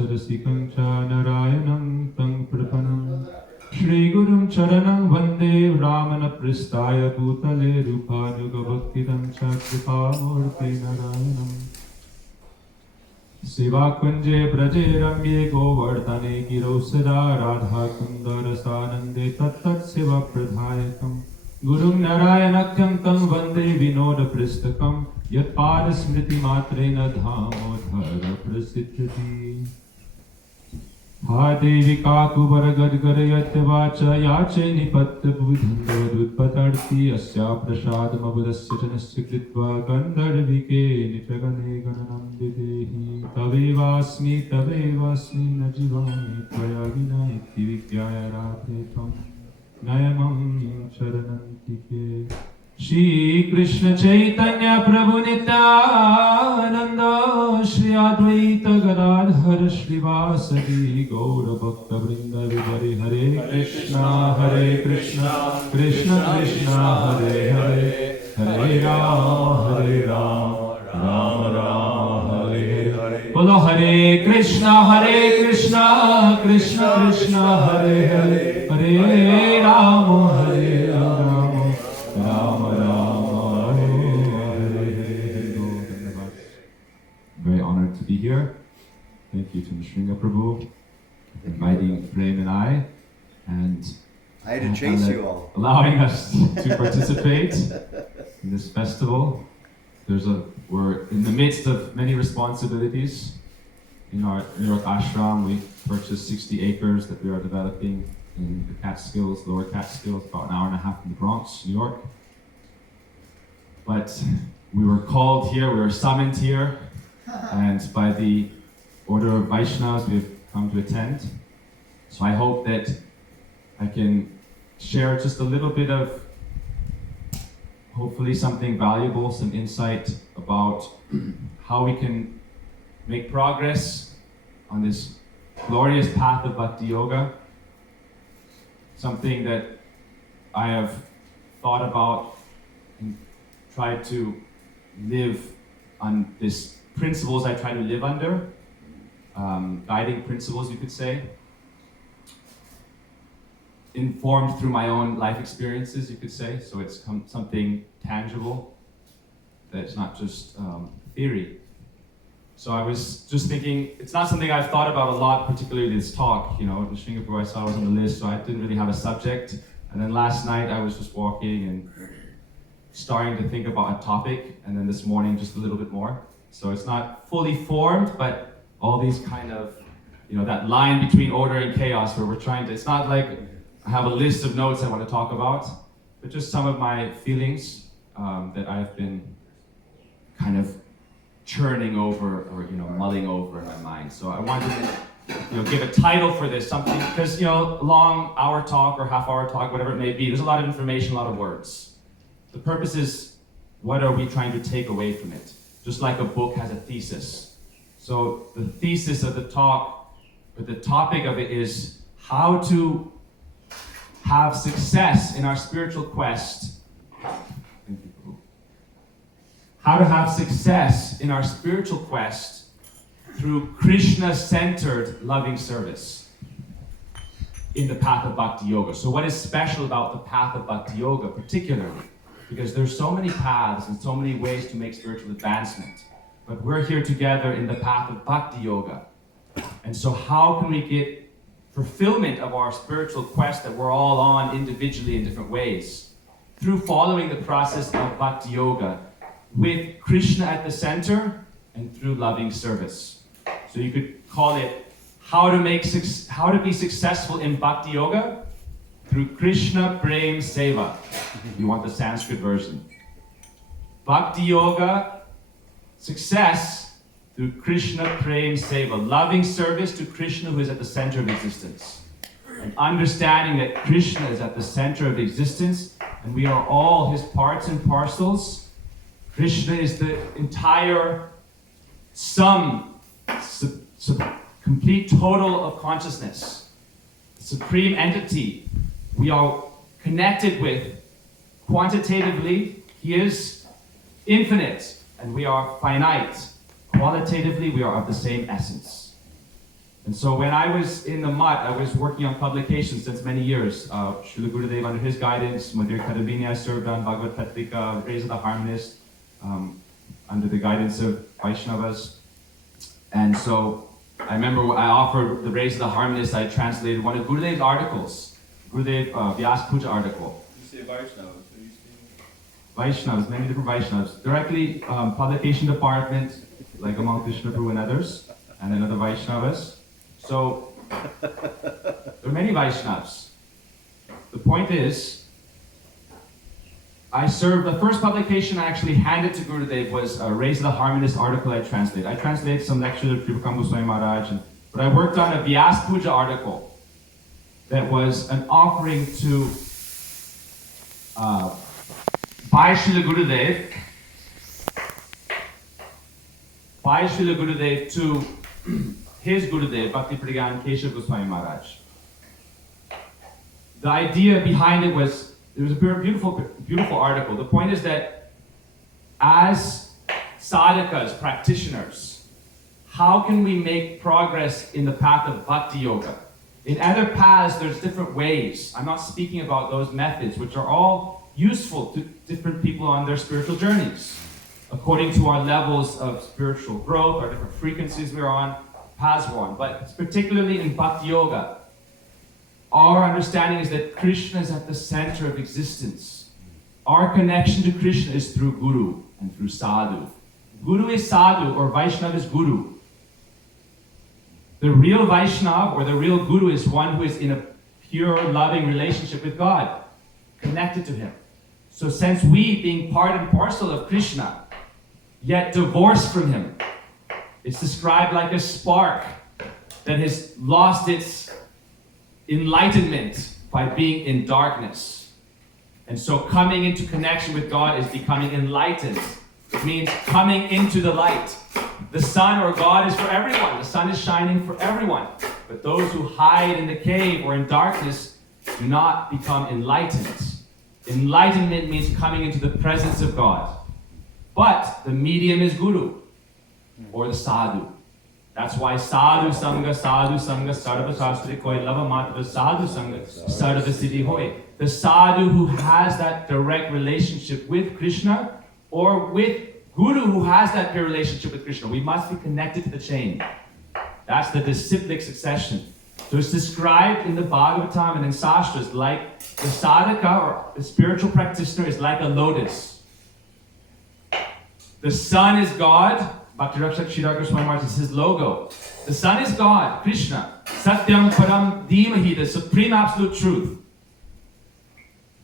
Rasarasikam cha narayanam tang prapanam Shri Gurum charanam vande Ramana pristaya bhutale rupanuga bhaktitam cha kripamurti narayanam Seva kunje braje ramye govardhane girosada radha kundarasanande tattat seva pradhayakam Gurum narayanakyam tam vande vinoda pristakam Yat pada smriti matrena dhamodhara prasiddhati Ha devi kakubara gadgara yat vacha yache nipatta budhandavad utpatarti asya prasadam abudasya janasya kritva gandharvike nitagane gananam videhi tavevasmi najivami tvaya vina iti vidyaya radhetam nayamam charanantike Shri Krishna Chaitanya Prabhu Nityananda Shri Advaita Gadadhara Shri Vasadi Gaura Bhakta Vrinda Vibhari Hare Krishna Krishna Krishna Hare Hare Hare Rama Rama Rama Hare Hare Bolo Hare Krishna Krishna Krishna Hare Hare Hare Rama Very honored to be here. Thank you to Nrsimha Prabhu for inviting Prem and I had to chase you all. Allowing us to participate in this festival. We're in the midst of many responsibilities. In our New York ashram, we purchased 60 acres that we are developing in the Catskills, lower Catskills, about an hour and a half from the Bronx, New York. But we were called here, we were summoned here, and by the order of Vaishnavas, we've come to attend. So I hope that I can share just a little bit of, hopefully something valuable, some insight about how we can make progress on this glorious path of Bhakti-yoga. Something that I have thought about and tried to live on these principles I try to live under, guiding principles, you could say, informed through my own life experiences, you could say, so it's something tangible, that's not just theory. So I was just thinking, it's not something I've thought about a lot, particularly this talk, Nrsimha Prabhu I saw was on the list, so I didn't really have a subject. And then last night I was just walking and starting to think about a topic, and then this morning just a little bit more. So it's not fully formed, but all these kind of, that line between order and chaos where we're trying to, it's not like I have a list of notes I want to talk about, but just some of my feelings that I've been kind of churning over or, mulling over in my mind. So I wanted to, give a title for this, something, because, long hour talk or half hour talk, whatever it may be, there's a lot of information, a lot of words. The purpose is, what are we trying to take away from it? Just like a book has a thesis. So the thesis of the talk, or the topic of it is how to have success in our spiritual quest. How to have success in our spiritual quest through Krishna-centered loving service in the path of Bhakti-yoga. So what is special about the path of Bhakti-yoga particularly? Because there's so many paths and so many ways to make spiritual advancement. But we're here together in the path of Bhakti-yoga. And so how can we get fulfillment of our spiritual quest that we're all on individually in different ways? Through following the process of Bhakti-yoga with Krishna at the center and through loving service. So you could call it how to be successful in Bhakti-yoga through Krishna Prem Seva. You want the Sanskrit version. Bhakti-yoga, success through Krishna Prem Seva. Loving service to Krishna who is at the center of existence. And understanding that Krishna is at the center of existence and we are all his parts and parcels. Krishna is the entire sum, complete total of consciousness. The supreme entity we are connected with quantitatively. He is infinite and we are finite. Qualitatively, we are of the same essence. And so when I was in the mutt, I was working on publications since many years. Srila Gurudeva, under his guidance, Madhur Kadambini, I served on Bhagavad Tatvika, Raise of the Harmonist, under the guidance of Vaishnavas. And so I remember I offered the Raise of the Harmonist, I translated one of Gurudev's articles, Gurudev Vyas Puja article. You say Vaishnavas. Vaishnavas, many different Vaishnavas. Directly, publication department, like Amal Krishna Prabhu and others, and then other Vaishnavas. So, there are many Vaishnavas. The point is, the first publication I actually handed to Gurudev was a Raise the Harmonist article I translated. I translated some lectures of Trivakam Goswami Maharaj, but I worked on a Vyas Puja article that was an offering to by Srila Gurudev to his Gurudev, Bhakti Pradhan Keshav Goswami Maharaj. The idea behind it was a beautiful article. The point is that as sadhakas, practitioners, how can we make progress in the path of Bhakti-yoga? In other paths, there's different ways. I'm not speaking about those methods, which are all useful to different people on their spiritual journeys, according to our levels of spiritual growth, our different frequencies we're on, paths we're on. But particularly in Bhakti-yoga, our understanding is that Krishna is at the center of existence. Our connection to Krishna is through Guru and through Sadhu. Guru is Sadhu, or Vaishnava is Guru. The real Vaishnava, or the real Guru, is one who is in a pure, loving relationship with God, connected to Him. So since we, being part and parcel of Krishna, yet divorced from Him, it's described like a spark that has lost its enlightenment by being in darkness. And so coming into connection with God is becoming enlightened. It means coming into the light. The sun, or God, is for everyone. The sun is shining for everyone. But those who hide in the cave or in darkness do not become enlightened. Enlightenment means coming into the presence of God. But the medium is Guru, or the Sadhu. That's why Sadhu Sangha, Sarva Shastri Koi, Lava Matva, Sadhu Sangha, Sarva Siddhi Hoy. The Sadhu who has that direct relationship with Krishna, or with Guru who has that pure relationship with Krishna. We must be connected to the chain. That's the disciplic succession. So it's described in the Bhagavatam and in Sastras like the sadhaka, or the spiritual practitioner, is like a lotus. The sun is God. Bhakti-rakshak Sridhar Goswami Maharaj is his logo. The sun is God, Krishna. Satyam Param Dhimahi, the supreme absolute truth.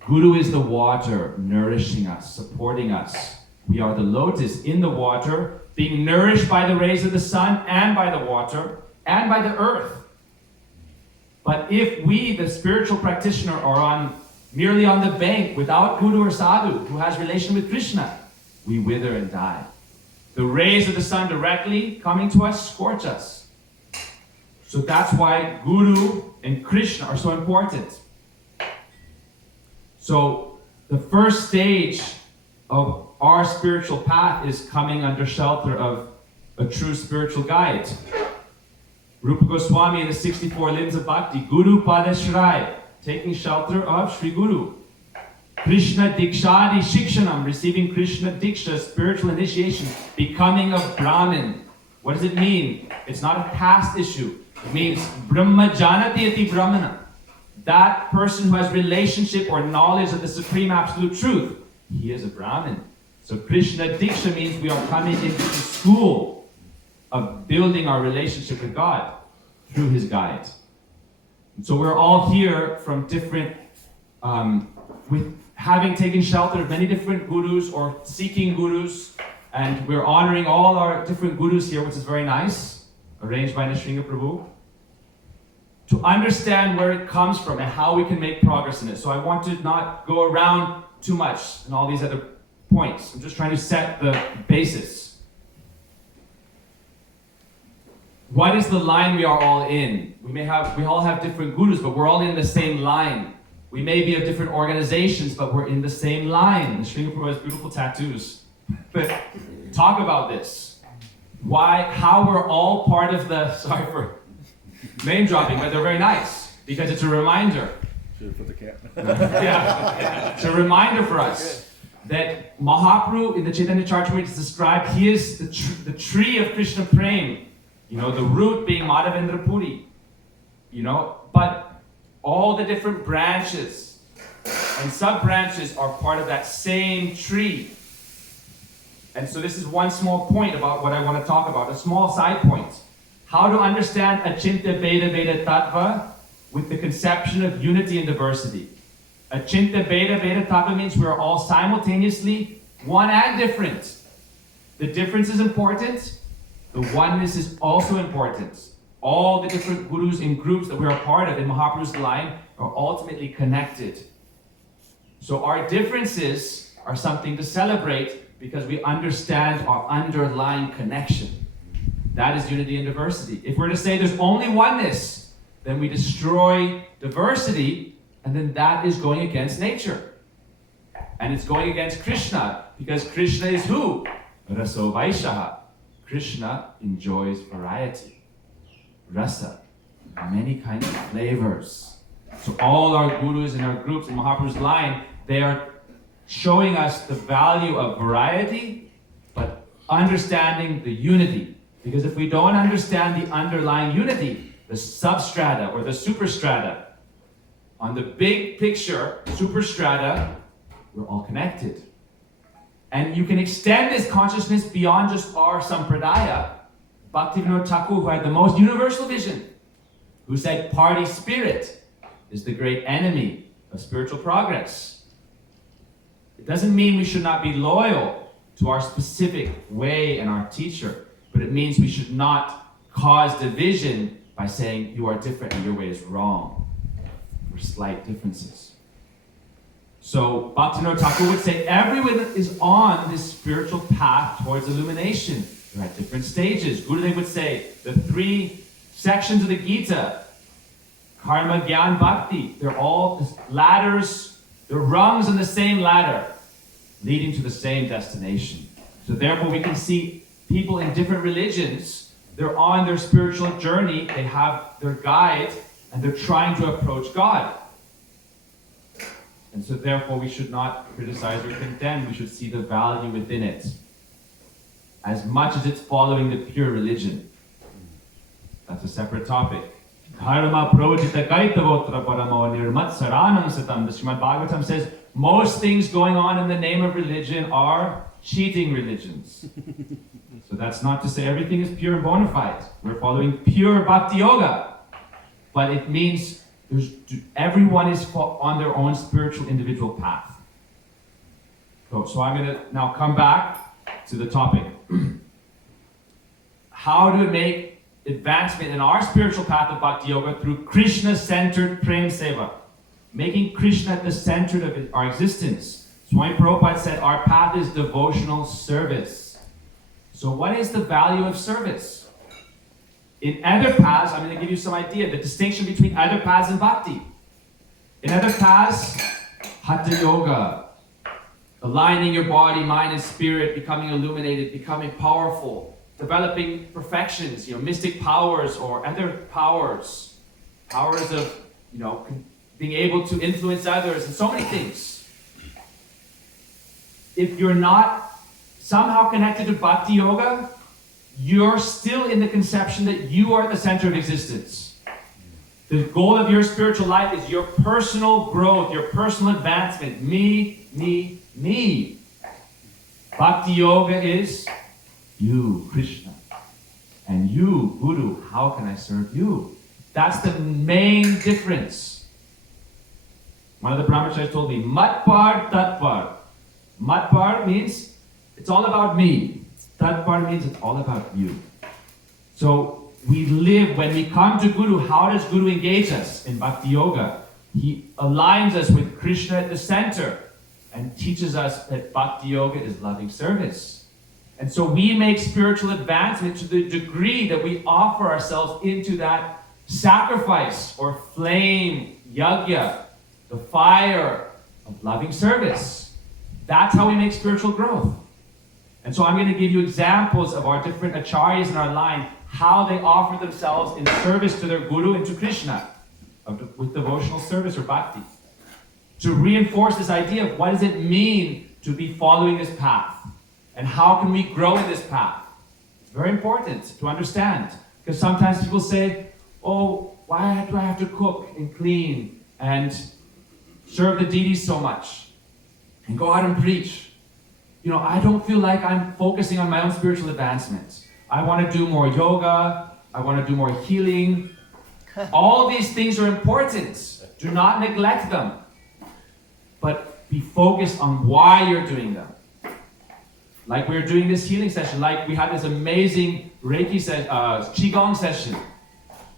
Guru is the water, nourishing us, supporting us. We are the lotus in the water, being nourished by the rays of the sun and by the water and by the earth. But if we, the spiritual practitioner, are merely on the bank without Guru or Sadhu who has relation with Krishna, we wither and die. The rays of the sun directly coming to us scorch us. So that's why Guru and Krishna are so important. So the first stage of our spiritual path is coming under shelter of a true spiritual guide. Rupa Goswami in the 64 limbs of Bhakti, Guru Padashrai, taking shelter of Sri Guru. Krishna Dikshadi Shikshanam, receiving Krishna Diksha, spiritual initiation, becoming a Brahmin. What does it mean? It's not a caste issue. It means Brahma Janati Ati Brahmana. That person who has relationship or knowledge of the supreme absolute truth, he is a Brahmin. So Krishna Diksha means we are coming into the school of building our relationship with God through His guide. And so we're all here from different, with having taken shelter of many different gurus or seeking gurus, and we're honoring all our different gurus here, which is very nice, arranged by Nrsimha Prabhu, to understand where it comes from and how we can make progress in it. So I want to not go around too much and all these other points. I'm just trying to set the basis. What is the line we are all in? We all have different gurus, but we're all in the same line. We may be of different organizations, but we're in the same line. Srila Prabhu has beautiful tattoos. But talk about this. How we're all part of the, sorry for name dropping, but they're very nice because it's a reminder. Should have put the cap. Yeah, it's a reminder for us that Mahaprabhu in the Chaitanya Charitamrita is described, he is the tree of Krishna Prem, you know, the root being Madhavendra Puri, you know, but all the different branches and sub-branches are part of that same tree. And so this is one small point about what I want to talk about, a small side point. How to understand Achintya Veda Veda Tattva with the conception of unity and diversity. Achintya Veda Veda Tattva means we are all simultaneously one and different. The difference is important. The oneness is also important. All the different gurus and groups that we are a part of in Mahaprabhu's line are ultimately connected. So our differences are something to celebrate because we understand our underlying connection. That is unity and diversity. If we're to say there's only oneness, then we destroy diversity, and then that is going against nature. And it's going against Krishna, because Krishna is who? Raso Vaishaha. Krishna enjoys variety. Rasa, many kinds of flavors. So all our gurus and our groups in Mahaprabhu's line, they are showing us the value of variety, but understanding the unity. Because if we don't understand the underlying unity, the substrata or the superstrata, on the big picture, superstrata, we're all connected. And you can extend this consciousness beyond just our sampradaya. Bhaktivinoda Thakur, who had the most universal vision, who said party spirit is the great enemy of spiritual progress. It doesn't mean we should not be loyal to our specific way and our teacher, but it means we should not cause division by saying you are different and your way is wrong for slight differences. So Bhaktivinoda Thakur would say everyone is on this spiritual path towards illumination. They're at different stages. Gurudeva would say the 3 sections of the Gita, Karma, Gyan, Bhakti, they're all ladders. They're rungs on the same ladder, leading to the same destination. So therefore we can see people in different religions, they're on their spiritual journey, they have their guide, and they're trying to approach God. And so therefore we should not criticize or condemn, we should see the value within it, as much as it's following the pure religion. That's a separate topic. Karma projita kaitavotra paramo nirmat saranam satam. The Srimad Bhagavatam says most things going on in the name of religion are cheating religions. So that's not to say everything is pure and bona fide. We're following pure Bhakti-yoga. But it means everyone is on their own spiritual individual path. So I'm going to now come back to the topic. How to make advancement in our spiritual path of Bhakti-yoga through Krishna-centered Prem Seva. Making Krishna at the center of our existence. Swami Prabhupada said our path is devotional service. So what is the value of service? In other paths, I'm going to give you some idea, the distinction between other paths and Bhakti. In other paths, Hatha Yoga, aligning your body, mind, and spirit, becoming illuminated, becoming powerful, developing perfections, mystic powers or other powers of, being able to influence others and so many things. If you're not somehow connected to Bhakti Yoga, you're still in the conception that you are the center of existence. The goal of your spiritual life is your personal growth, your personal advancement. Me, me, me. Bhakti Yoga is you, Krishna. And you, Guru, how can I serve you? That's the main difference. One of the brahmacharis told me, Matpar Tatpar. Matpar means it's all about me. Tatpar means it's all about you. So we live, when we come to Guru, how does Guru engage us in Bhakti Yoga? He aligns us with Krishna at the center and teaches us that Bhakti Yoga is loving service. And so we make spiritual advancement to the degree that we offer ourselves into that sacrifice or flame, yajna, the fire of loving service. That's how we make spiritual growth. And so I'm going to give you examples of our different acharyas in our line, how they offer themselves in service to their Guru and to Krishna, with devotional service or bhakti. To reinforce this idea of what does it mean to be following this path, and how can we grow in this path. It's very important to understand, because sometimes people say, oh, why do I have to cook and clean and serve the deities so much and go out and preach? I don't feel like I'm focusing on my own spiritual advancement. I want to do more yoga. I want to do more healing. All these things are important. Do not neglect them. But be focused on why you're doing them. Like we're doing this healing session, like we had this amazing Reiki Qigong session.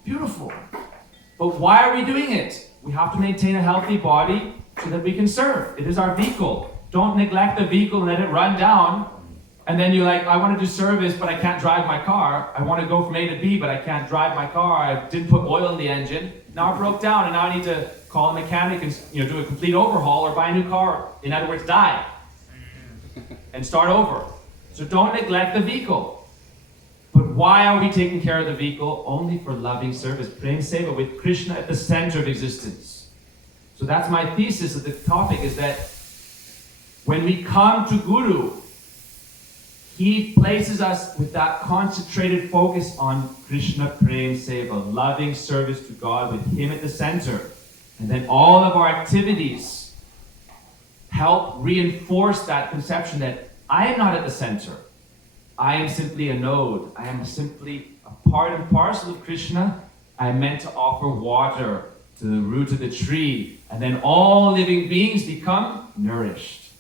Beautiful. But why are we doing it? We have to maintain a healthy body so that we can serve. It is our vehicle. Don't neglect the vehicle and let it run down. And then you're like, I want to do service, but I can't drive my car. I want to go from A to B, but I can't drive my car. I didn't put oil in the engine. Now it broke down, and now I need to call a mechanic and do a complete overhaul or buy a new car. In other words, die. And start over. So don't neglect the vehicle. But why are we taking care of the vehicle? Only for loving service. Prem Seva, with Krishna at the center of existence. So that's my thesis of the topic, is that when we come to Guru, he places us with that concentrated focus on Krishna Prem Seva, loving service to God with him at the center. And then all of our activities help reinforce that conception that I am not at the center. I am simply a node. I am simply a part and parcel of Krishna. I am meant to offer water to the root of the tree, and then all living beings become nourished.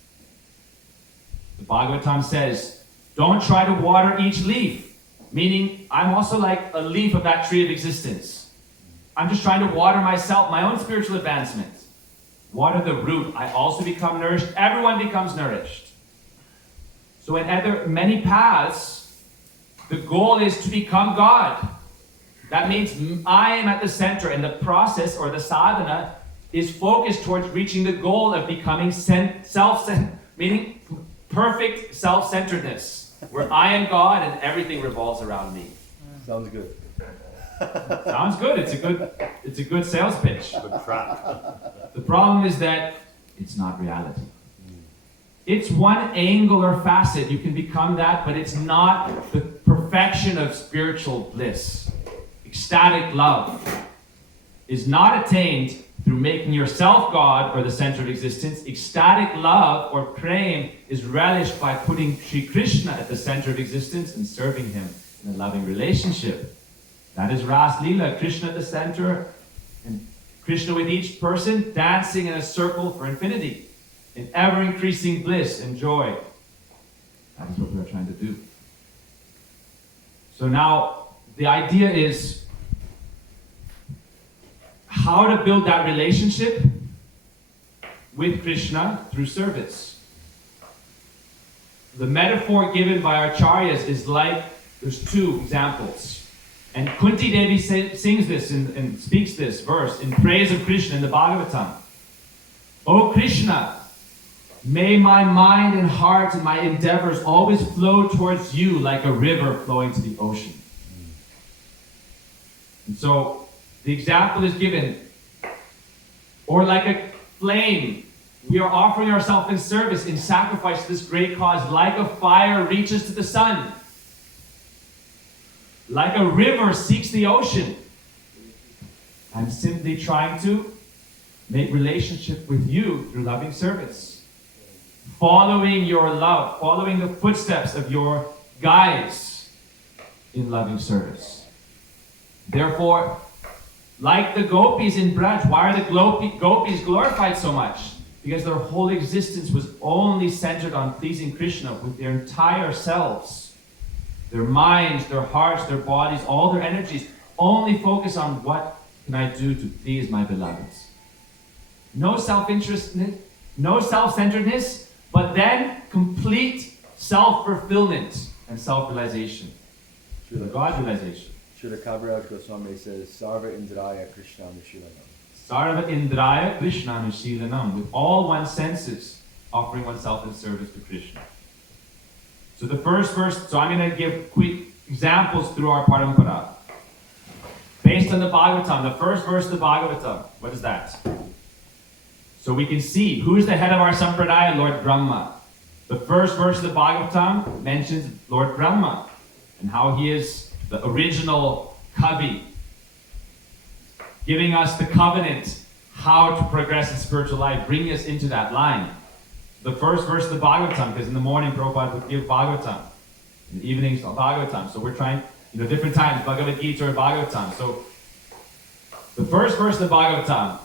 The Bhagavatam says, don't try to water each leaf, meaning I'm also like a leaf of that tree of existence. I'm just trying to water myself, my own spiritual advancement. Water the root. I also become nourished. Everyone becomes nourished. So in many paths, the goal is to become God. That means I am at the center, and the process or the sadhana is focused towards reaching the goal of becoming self-centered, meaning perfect self-centeredness, where I am God and everything revolves around me. Sounds good. Sounds good. It's a good sales pitch. Good track. The problem is that it's not reality. It's one angle or facet. You can become that, but it's not the perfection of spiritual bliss. Ecstatic love is not attained through making yourself God or the center of existence. Ecstatic love or prem is relished by putting Sri Krishna at the center of existence and serving him in a loving relationship. That is Ras Leela, Krishna at the center, and Krishna with each person dancing in a circle for infinity, in ever-increasing bliss and joy. That is what we are trying to do. So now, the idea is how to build that relationship with Krishna through service. The metaphor given by Acharyas is like, there's two examples. And Kunti Devi sings this and speaks this verse in praise of Krishna in the Bhagavatam. O Krishna, may my mind and heart and my endeavors always flow towards you like a river flowing to the ocean. And so the example is given, or like a flame. We are offering ourselves in service, in sacrifice to this great cause, like a fire reaches to the sun. Like a river seeks the ocean. I'm simply trying to make relationship with you through loving service. Following your love, following the footsteps of your guides in loving service. Therefore, like the gopis in Braj, why are the gopis glorified so much? Because their whole existence was only centered on pleasing Krishna with their entire selves. Their minds, their hearts, their bodies, all their energies only focus on what can I do to please my beloveds. No self-interest, no self-centeredness, but then complete self-fulfillment and self-realization. God-realization. Srila Kaviraj Goswami says, Sarva Indraya Krishna Nushilanam. Sarva Indraya Krishna Nushilanam. With all one's senses, offering oneself in service to Krishna. So the first verse, so I'm going to give quick examples through our parampara. Based on the Bhagavatam, the first verse of the Bhagavatam, what is that? So we can see who's the head of our sampradaya, Lord Brahma. The first verse of the Bhagavatam mentions Lord Brahma and how he is the original Kavi, giving us the covenant, how to progress in spiritual life, bringing us into that line. The first verse of the Bhagavatam, because in the morning Prabhupada would give Bhagavatam, in the evenings Bhagavatam. So we're trying, different times, Bhagavad Gita or Bhagavatam. So the first verse of the Bhagavatam,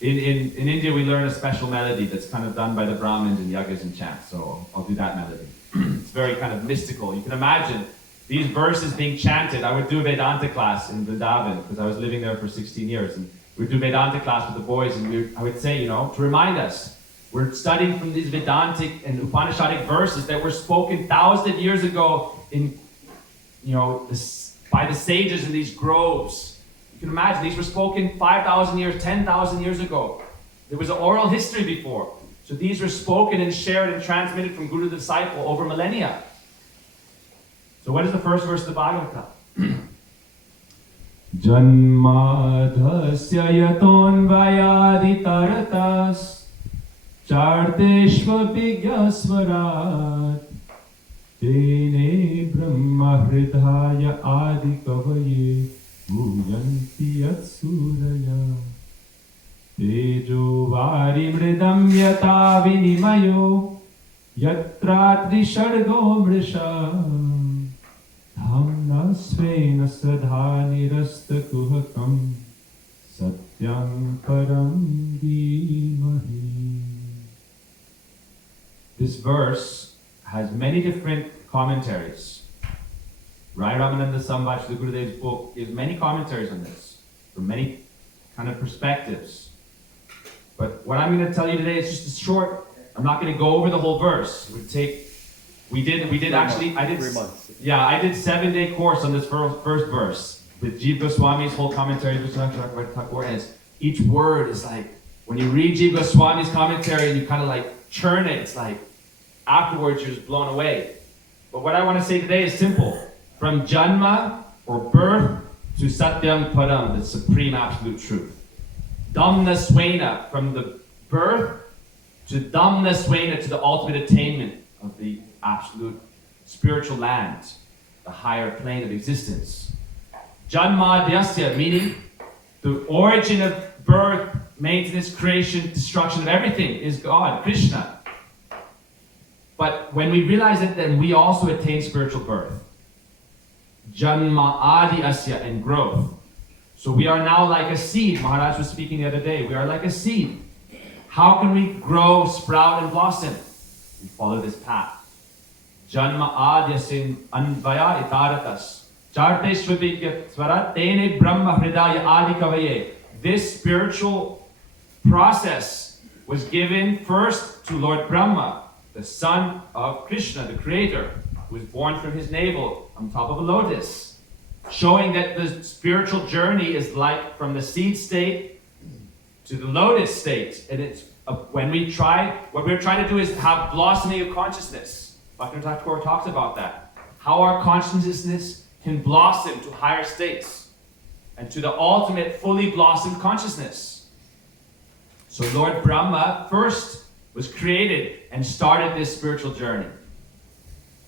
in India we learn a special melody that's kind of done by the Brahmins and yagas and chants. So I'll do that melody. It's very kind of mystical. You can imagine these verses being chanted. I would do a Vedanta class in Vrindavan because I was living there for 16 years. And we'd do Vedanta class with the boys, and I would say, to remind us, we're studying from these Vedantic and Upanishadic verses that were spoken thousands of years ago in, by the sages in these groves. You can imagine these were spoken 5,000 years, 10,000 years ago. There was an oral history before. So these were spoken and shared and transmitted from Guru to disciple over millennia. So what is the first verse of the Bhagavatam? Janmadhasya yatonvayadi taratas Charteshva Vigyasvarat Tene Brahma Hridaya Adi Kavaye Muyanti Yatsuraya Tejo Vari Mridam Yata Vinimayo Yatratri Shargo Mrisha Dhamna Svena Sadhani Rasta Kuhakam Satyam Param Dhimahi. This verse has many different commentaries. Rai Ramananda Samvat, Srila Gurudev's book, gives many commentaries on this from many kind of perspectives. But what I'm going to tell you today is just a short. I'm not going to go over the whole verse. I did 7-day course on this first verse with Jiva Goswami's whole commentary, and each word is like, when you read Jiva Goswami's commentary and you kind of like churn it, it's like, afterwards you're just blown away. But what I want to say today is simple. From Janma, or birth, to Satyam Param, the supreme absolute truth. Dhamna Swena, from the birth to Dhamna Swena, to the ultimate attainment of the absolute spiritual land, the higher plane of existence. Janma Dyasya, meaning the origin of birth, maintenance, creation, destruction of everything is God, Krishna. But when we realize it, then we also attain spiritual birth. Janma Adi Asya, and growth. So we are now like a seed. Maharaj was speaking the other day. We are like a seed. How can we grow, sprout, and blossom? We follow this path. Janma Adi Asya Anvaya Itaratas. Charte Shvabhikya Swarat Tene Brahma Hridaya Adi Kavaye. This spiritual process was given first to Lord Brahma, the son of Krishna, the creator, who was born from his navel on top of a lotus, showing that the spiritual journey is like from the seed state to the lotus state. And it's what we're trying to do is have blossoming of consciousness. Bhakti Thakur talks about that. How our consciousness can blossom to higher states and to the ultimate fully blossomed consciousness. So Lord Brahma first was created and started this spiritual journey.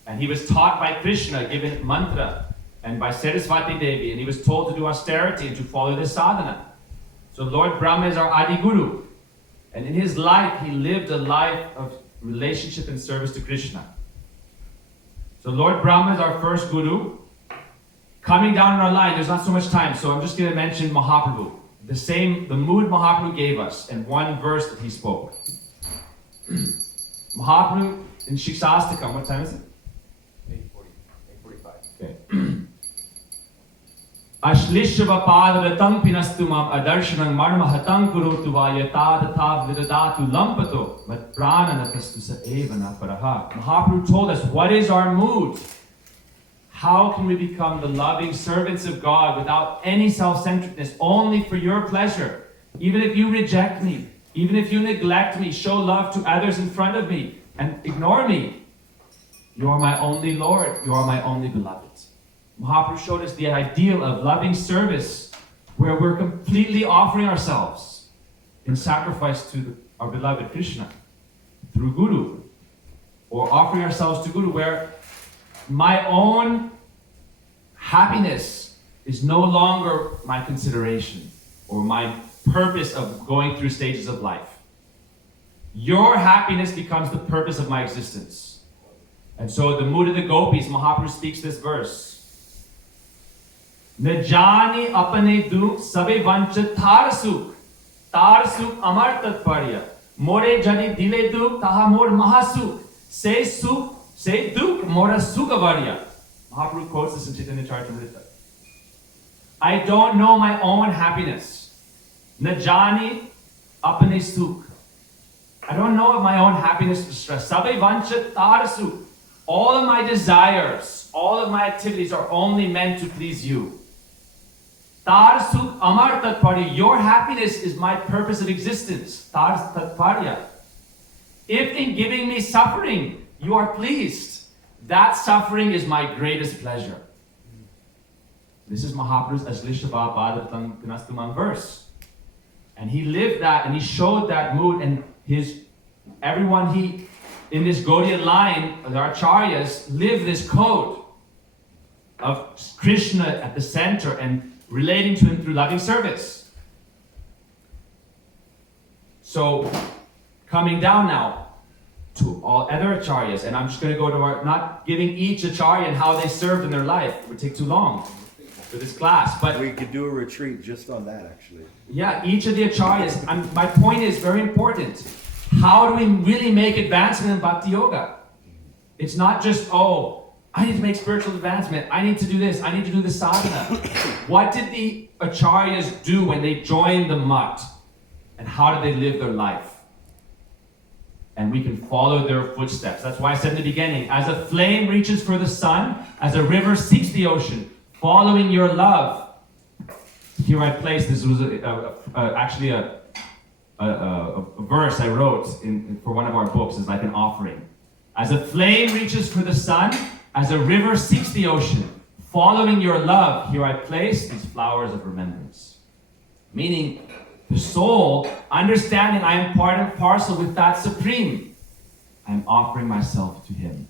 And he was taught by Krishna, given mantra, and by Saraswati Devi, and he was told to do austerity and to follow this sadhana. So Lord Brahma is our Adi Guru. And in his life, he lived a life of relationship and service to Krishna. So Lord Brahma is our first Guru. Coming down in our line, there's not so much time, so I'm just going to mention Mahaprabhu. The mood Mahaprabhu gave us, and one verse that he spoke. Mahaprabhu in Shikshastakam, what time is it? 8:45. Okay. Ashlishva padaratam pinastumam adarshanam marmahatam kurutu vayatadatav vidadatu lampato mat prananatastu sa evana paraha. Mahaprabhu told us, what is our mood? How can we become the loving servants of God without any self-centeredness, only for your pleasure? Even if you reject me, even if you neglect me, show love to others in front of me, and ignore me. You are my only Lord. You are my only beloved. Mahaprabhu showed us the ideal of loving service where we're completely offering ourselves in sacrifice to our beloved Krishna through Guru, or offering ourselves to Guru where my own happiness is no longer my consideration or my purpose of going through stages of life. Your happiness becomes the purpose of my existence. And so the mood of the gopis, Mahaprabhu speaks this verse. न जाने अपने दुख सबे वंचित तार सुख अमर तत्पर्य मोरे जनि दिले दुख ताहा मोर महासुख से दुख मोरा सुख varya. Mahaprabhu quotes this in Chaitanya Charitamrita. I don't know my own happiness. न जाने अपने सुख. I don't know of my own happiness or stress. Sabhe vanchit tar sukh. All of my desires, all of my activities are only meant to please you. Tar sukh amar tatparya. Your happiness is my purpose of existence. Tar tatparya. If in giving me suffering, you are pleased, that suffering is my greatest pleasure. This is Mahaprabhu's Aslishabha Bhadavatam Pinastumam verse. And he lived that and he showed that mood, and everyone in this Gaudiya line, the Acharyas, live this code of Krishna at the center and relating to him through loving service. So, coming down now to all other Acharyas, and I'm just going to go to not giving each Acharya and how they served in their life. It would take too long for this class. But we could do a retreat just on that, actually. Yeah, each of the Acharyas. My point is very important. How do we really make advancement in Bhakti-yoga? It's not just, I need to make spiritual advancement. I need to do this. I need to do the sadhana. What did the Acharyas do when they joined the mutt? And how did they live their life? And we can follow their footsteps. That's why I said in the beginning, as a flame reaches for the sun, as a river seeks the ocean, following your love. Here I place, this was actually a verse I wrote for one of our books as like an offering. As a flame reaches for the sun, as a river seeks the ocean, following your love, here I place these flowers of remembrance. Meaning, the soul, understanding I am part and parcel with that Supreme, I am offering myself to Him.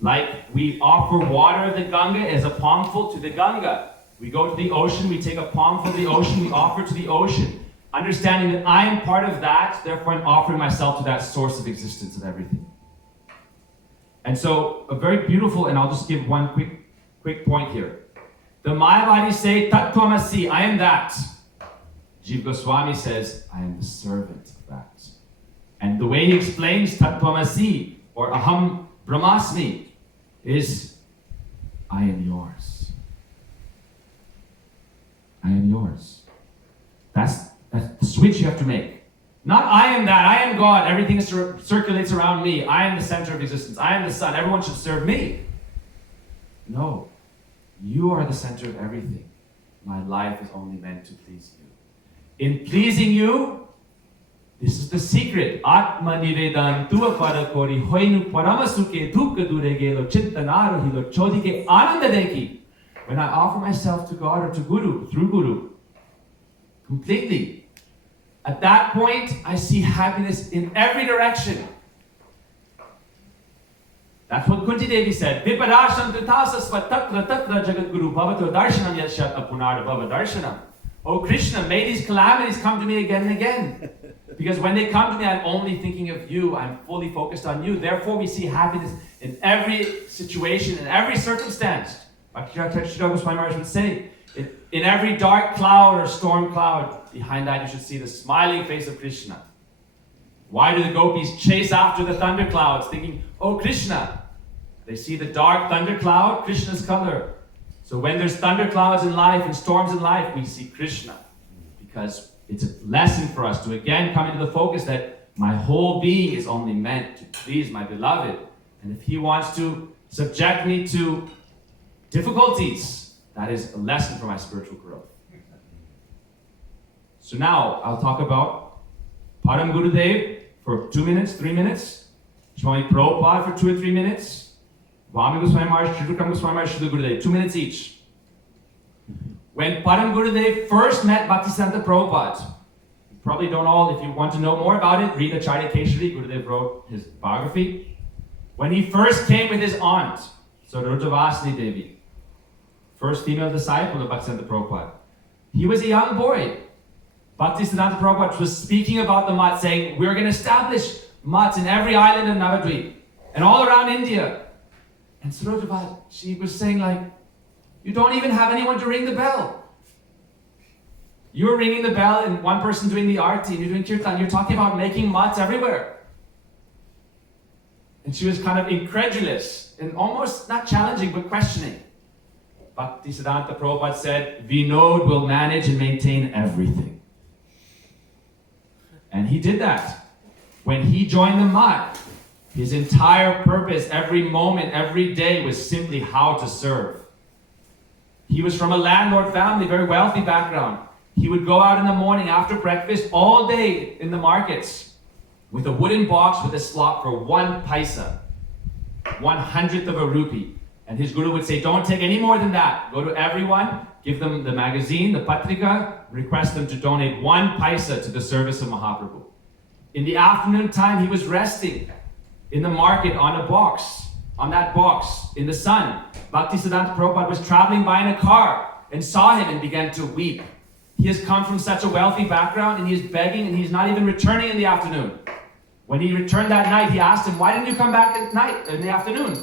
Like we offer water of the Ganga as a palmful to the Ganga. We go to the ocean, we take a palmful of the ocean, we offer to the ocean. Understanding that I am part of that, therefore I'm offering myself to that source of existence of everything. And so, a very beautiful, and I'll just give one quick point here. The Mayavadis say, Tattvamasi, I am that. Jiva Goswami says, I am the servant of that. And the way he explains Tattvamasi, or Aham Brahmasmi, is, I am yours. I am yours. That's the switch you have to make. Not I am that, I am God, everything circulates around me, I am the center of existence, I am the sun, everyone should serve me. No, you are the center of everything. My life is only meant to please you. In pleasing you, this is the secret. Atma nivedan tuva parakori hoinu paramasuke dukka durege lo chittanaru hilo chodike ananda deki. When I offer myself to God or to Guru, through Guru, completely, at that point, I see happiness in every direction. That's what Kunti Devi said. Viparasham tutasasva tatra tatra jagat guru bhavato darshanam yatshat apunara bhava darshanam. Oh Krishna, may these calamities come to me again and again. Because when they come to me, I'm only thinking of you. I'm fully focused on you. Therefore, we see happiness in every situation, in every circumstance. Bhakti-yoga Goswami Maharaj would say, in every dark cloud or storm cloud, behind that you should see the smiling face of Krishna. Why do the gopis chase after the thunderclouds, thinking, oh Krishna? They see the dark thundercloud, Krishna's color. So when there's thunderclouds in life and storms in life, we see Krishna. Because it's a lesson for us to again come into the focus that my whole being is only meant to please my beloved. And if he wants to subject me to difficulties, that is a lesson for my spiritual growth. So now I'll talk about Param Gurudev for 2 minutes, 3 minutes. Swami Prabhupada for 2 or 3 minutes. Swami Goswami Maharaj, Sri Goswami Maharaj, Srila Gurudev, 2 minutes each. When Param Gurudev first met Bhaktisiddhanta Prabhupada, you probably don't all, if you want to know more about it, read Acharya Keshari. Gurudev wrote his biography. When he first came with his aunt, Sarojavasini Devi, first female disciple of Bhaktisiddhanta Prabhupada, he was a young boy. Bhaktisiddhanta Prabhupada was speaking about the mat, saying, we're going to establish mats in every island of Navadvip and all around India. And Sarojavasini, she was saying like, you don't even have anyone to ring the bell. You're ringing the bell and one person doing the arti and you're doing kirtan. You're talking about making mats everywhere. And she was kind of incredulous and almost not challenging but questioning. Bhaktisiddhanta Prabhupada said, Vinod will manage and maintain everything. And he did that. When he joined the mat, his entire purpose, every moment, every day was simply how to serve. He was from a landlord family, very wealthy background. He would go out in the morning after breakfast all day in the markets with a wooden box with a slot for 1 paisa, 1/100th of a rupee. And his guru would say, don't take any more than that. Go to everyone, give them the magazine, the patrika, request them to donate 1 paisa to the service of Mahaprabhu. In the afternoon time, he was resting in the market on a box, on that box, in the sun. Bhaktisiddhanta Prabhupada was traveling by in a car and saw him and began to weep. He has come from such a wealthy background and he is begging and he's not even returning in the afternoon. When he returned that night, he asked him, why didn't you come back at night, in the afternoon?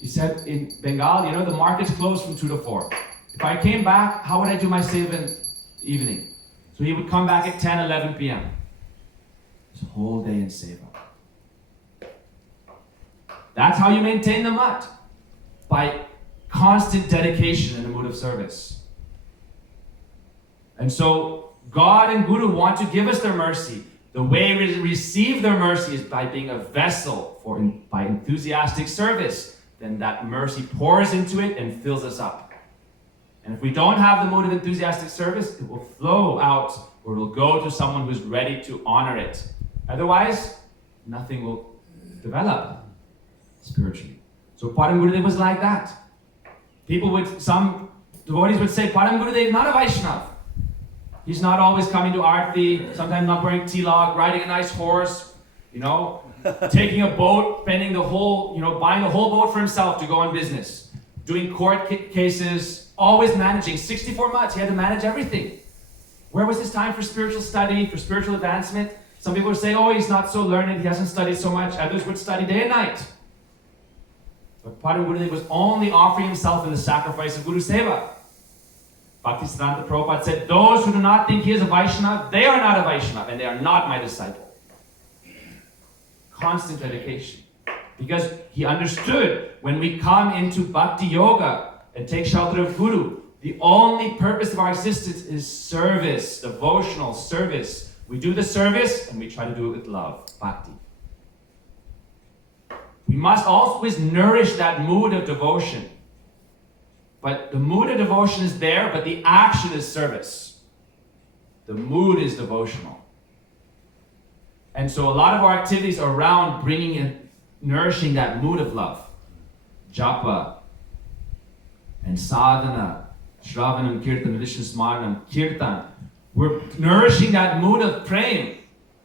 He said, in Bengal, the market's closed from 2 to 4. If I came back, how would I do my seva in the evening? So he would come back at 10, 11 p.m. His whole day in seva. That's how you maintain the mat. By constant dedication in the mood of service. And so, God and Guru want to give us their mercy. The way we receive their mercy is by being a vessel by enthusiastic service. Then that mercy pours into it and fills us up. And if we don't have the mood of enthusiastic service, it will flow out or it will go to someone who's ready to honor it. Otherwise, nothing will develop spiritually. So Param Gurudev was like that. Some devotees would say, Param Gurudev is not a Vaishnava. He's not always coming to Aarti, sometimes not wearing tilak, riding a nice horse, taking a boat, spending the whole, buying the whole boat for himself to go on business, doing court cases, always managing. 64 months, he had to manage everything. Where was his time for spiritual study, for spiritual advancement? Some people would say, oh, he's not so learned, he hasn't studied so much. Others would study day and night. But Param Gurudev was only offering himself in the sacrifice of Guru Seva. Bhaktisiddhanta Prabhupada said, those who do not think he is a Vaishnava, they are not a Vaishnava, and they are not my disciple. Constant dedication. Because he understood when we come into Bhakti-yoga and take shelter of Guru, the only purpose of our existence is service, devotional service. We do the service and we try to do it with love, bhakti. We must always nourish that mood of devotion. But the mood of devotion is there, but the action is service. The mood is devotional. And so a lot of our activities are around bringing and nourishing that mood of love. Japa and sadhana, shravanam, kirtan, vishnu smaranam, kirtan. We're nourishing that mood of praying,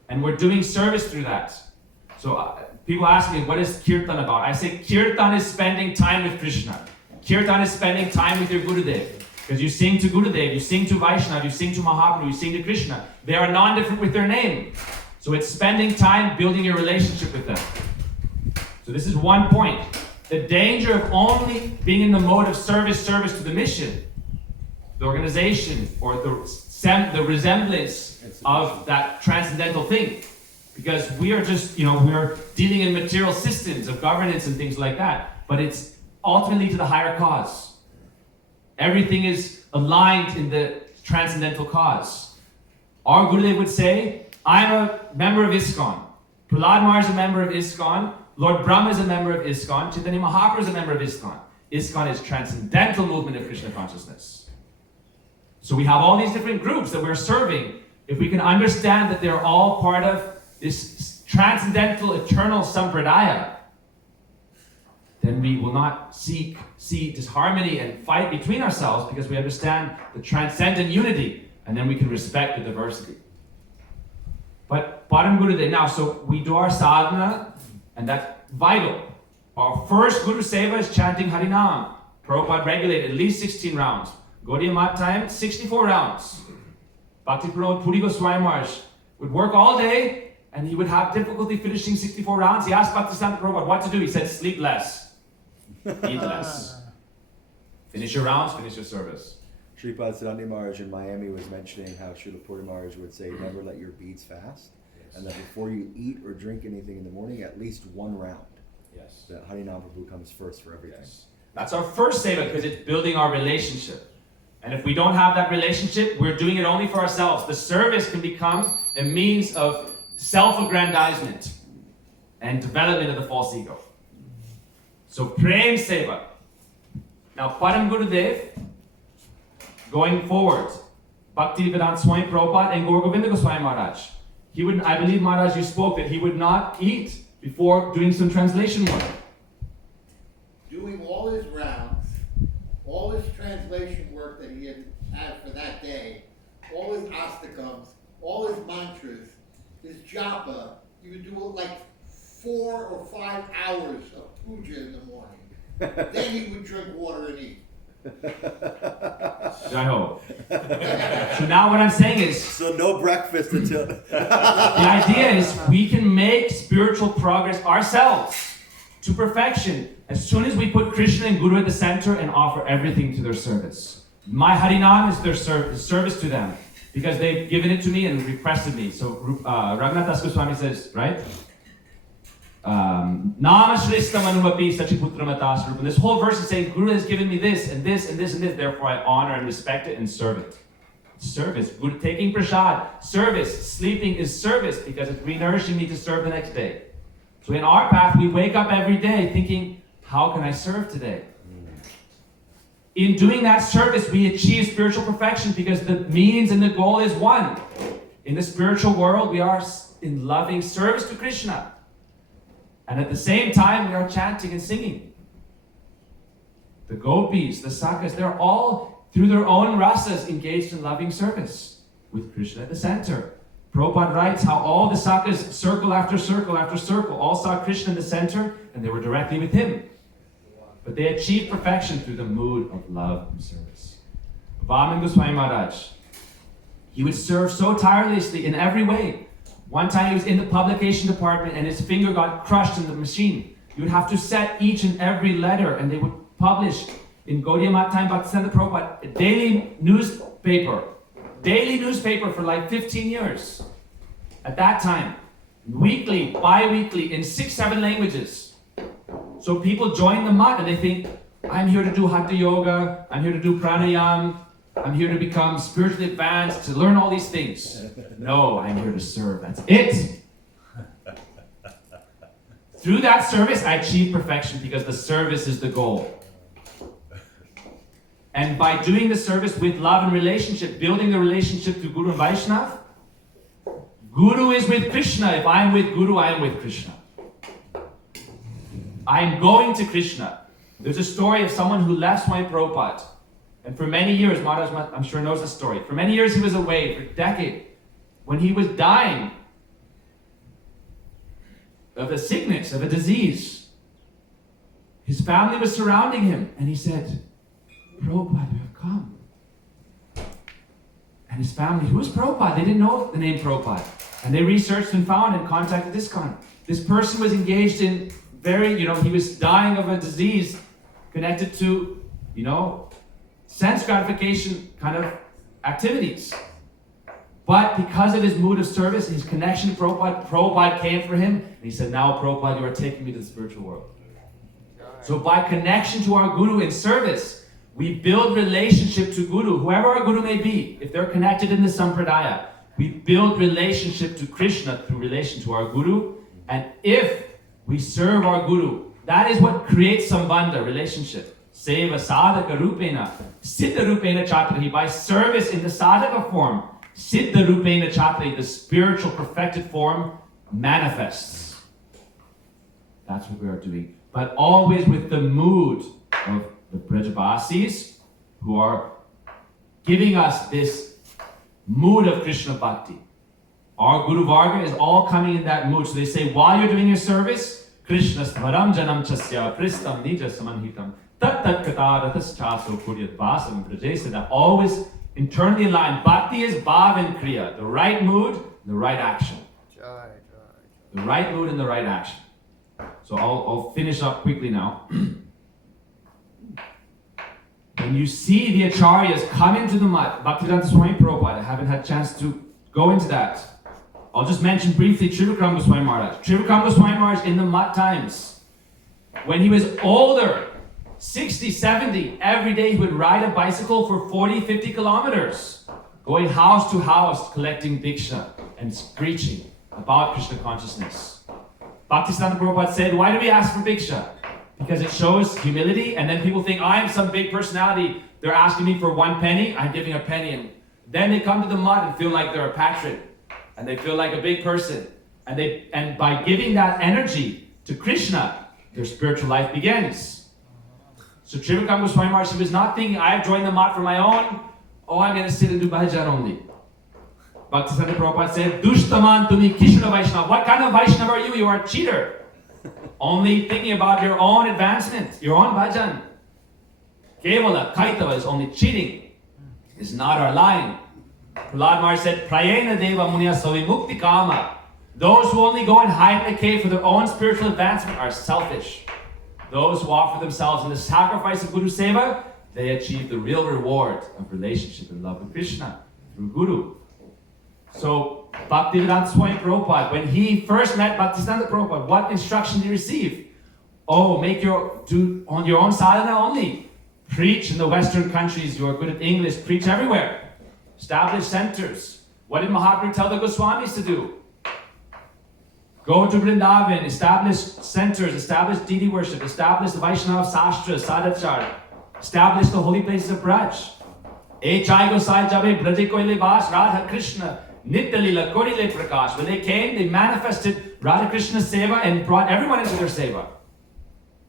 and we're doing service through that. So people ask me, what is kirtan about? I say kirtan is spending time with Krishna. Kirtan is spending time with your Gurudev. Because you sing to Gurudev, you sing to Vaishnava, you sing to Mahaprabhu, you sing to Krishna. They are non-different with their name. So it's spending time building your relationship with them. So this is one point. The danger of only being in the mode of service to the mission, the organization, or the resemblance of that transcendental thing. Because we are just, we're dealing in material systems of governance and things like that. But it's ultimately to the higher cause. Everything is aligned in the transcendental cause. Our Gurudev would say, I'm a member of ISKCON. Prahlad Maharaj is a member of ISKCON. Lord Brahma is a member of ISKCON. Chaitanya Mahaprabhu is a member of ISKCON. ISKCON is transcendental movement of Krishna consciousness. So we have all these different groups that we're serving. If we can understand that they're all part of this transcendental, eternal sampradaya, then we will not see disharmony and fight between ourselves because we understand the transcendent unity, and then we can respect the diversity. But Param Gurudeva, now, so we do our sadhana, and that's vital. Our first Guru Seva is chanting Harinam. Prabhupada regulated at least 16 rounds. Gaudiya Mat time, 64 rounds. Bhakti Pramod Puri Goswami Maharaj would work all day, and he would have difficulty finishing 64 rounds. He asked Bhaktisiddhanta Prabhupada what to do. He said, sleep less, eat less. Finish your rounds, finish your service. Sripad Siddhanta Maharaj in Miami was mentioning how Srila Puri Maharaj would say, never let your beads fast. Yes. And that before you eat or drink anything in the morning, at least one round. Yes. That Harinam Prabhu comes first for everything. Yes. That's our first seva because it's building our relationship. And if we don't have that relationship, we're doing it only for ourselves. The service can become a means of self-aggrandizement and development of the false ego. So Prem Seva. Now Param Gurudev, going forward, Bhaktivedanta Swami Prabhupada and Gaur Govinda Goswami Maharaj. He would, I believe Maharaj, you spoke that he would not eat before doing some translation work. Doing all his rounds, all his translation work that he had for that day, all his astakams, all his mantras, his japa, he would do like 4 or 5 hours of puja in the morning. Then he would drink water and eat. I hope. So now what I'm saying is, So no breakfast until... the idea is we can make spiritual progress ourselves to perfection as soon as we put Krishna and Guru at the center and offer everything to their service. My Harinam is their service to them because they've given it to me and requested me. So Raghunath Das Goswami says, right? Nama Shrishtam Anuvapi Sachiputra Matasrupam. This whole verse is saying Guru has given me this and this and this and this, therefore I honor and respect it and serve it. Service. Guru, taking prasad, service. Sleeping is service because it's re-nourishing me to serve the next day. So in our path, we wake up every day thinking, how can I serve today? In doing that service, we achieve spiritual perfection because the means and the goal is one. In the spiritual world, we are in loving service to Krishna. And at the same time, we are chanting and singing. The gopis, the sakhas, they're all, through their own rasas, engaged in loving service with Krishna at the center. Prabhupada writes how all the sakhas, circle after circle after circle, all saw Krishna in the center, and they were directly with him. But they achieved perfection through the mood of love and service. Vaman Goswami Maharaj, he would serve so tirelessly in every way. One time he was in the publication department and his finger got crushed in the machine. You would have to set each and every letter, and they would publish in Gaudiya Mat time Bhaktisiddhanta Prabhupada a daily newspaper for like 15 years. At that time, weekly, bi-weekly, in 6-7 languages. So people join the mat and they think, I'm here to do Hatha Yoga, I'm here to do pranayam, I'm here to become spiritually advanced, to learn all these things. No, I'm here to serve. That's it. Through that service, I achieve perfection because the service is the goal. And by doing the service with love and relationship, building the relationship to Guru and Vaishnav, Guru is with Krishna. If I am with Guru, I am with Krishna. I am going to Krishna. There's a story of someone who left Swami Prabhupada. And for many years, Maharaj, I'm sure knows the story. For many years he was away, for a decade. When he was dying of a sickness, of a disease, his family was surrounding him. And he said, Prabhupada, you have come. And his family, who is Prabhupada? They didn't know the name Prabhupada. And they researched and found and contacted ISKCON. This person was engaged in he was dying of a disease connected to, sense gratification kind of activities. But because of his mood of service, his connection to Prabhupada came for him. And he said, now Prabhupada, you are taking me to the spiritual world. So by connection to our Guru in service, we build relationship to Guru, whoever our Guru may be. If they're connected in the Sampradaya, we build relationship to Krishna through relation to our Guru. And if we serve our Guru, that is what creates Sambandha, relationship. Seva sadhaka rupena, siddha rupena chatrahi. By service in the sadhaka form, siddha rupena chatrahi, the spiritual perfected form manifests. That's what we are doing. but always with the mood of the Brajavasis who are giving us this mood of Krishna Bhakti. Our Guru Varga is all coming in that mood. So they say, while you're doing your service, Krishna Svaram Janam Chasya Pristam Nija Samanhitam Tat Tat Kata Ratas Chaso Kuryat Vasam Prajesada. Always internally aligned. Bhakti is Bhav and Kriya. The right mood, the right action. The right mood and the right action. So I'll finish up quickly now. When you see the acharyas come into the mud, Bhaktivedanta Swami Prabhupada, I haven't had a chance to go into that. I'll just mention briefly Trivikram Goswami Maharaj. Trivikram Goswami Maharaj in the mud times, when he was older, 60, 70, every day he would ride a bicycle for 40, 50 kilometers, going house to house, collecting diksha and preaching about Krishna consciousness. Bhaktisiddhanta Prabhupada said, why do we ask for diksha? Because it shows humility, and then people think, I'm some big personality. They're asking me for 1 penny, I'm giving a penny. And then they come to the mud and feel like they're a patron, and they feel like a big person. And by giving that energy to Krishna, their spiritual life begins. So Trivikram Goswami Maharaj, he was not thinking, I've joined the mud for my own, I'm going to sit and do bhajan only. Bhaktisiddhanta Prabhupada said, Dushtaman tumi Kishna Vaishnava. What kind of Vaishnava are you? You are a cheater. Only thinking about your own advancement, your own bhajan. Kevala, Kaitava is only cheating. Is not our line. Prahlad Maharaj said, Prayena Deva Munya Savimukti Kama. Those who only go and hide in the cave for their own spiritual advancement are selfish. Those who offer themselves in the sacrifice of Guru Seva, they achieve the real reward of relationship and love with Krishna through Guru. So, Bhaktivedanta Swami Prabhupada, when he first met Bhaktisiddhanta Prabhupada, what instruction did he receive? Do on your own sadhana only. Preach in the Western countries, you are good at English, preach everywhere. Establish centers. What did Mahaprabhu tell the Goswamis to do? Go to Vrindavan, establish centers, establish deity worship, establish the Vaishnava Sastra, Sadachar, establish the holy places of Braj. E chai gosai jabe braje koile vas Radha Krishna. Nitya Korile Prakash. When they came, they manifested Radha Krishna's seva and brought everyone into their seva.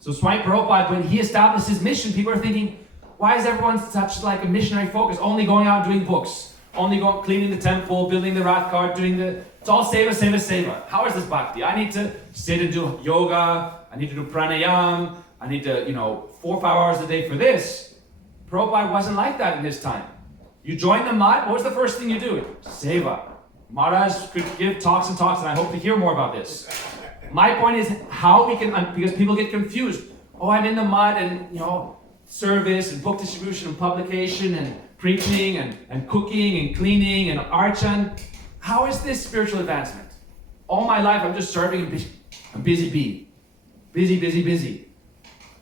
So Swami Prabhupada, when he established his mission, people are thinking, why is everyone such like a missionary focus? Only going out doing books, only going cleaning the temple, building the rath cart, it's all seva, seva, seva. How is this bhakti? I need to sit and do yoga, I need to do pranayam, I need to, 4 or 5 hours a day for this. Prabhupada wasn't like that in his time. You join the mat, what was the first thing you do? Seva. Maharaj could give talks and talks, and I hope to hear more about this. My point is how we can, because people get confused. I'm in the mud and, service and book distribution and publication and preaching and cooking and cleaning and archan. How is this spiritual advancement? All my life I'm just serving and I'm busy bee. Busy.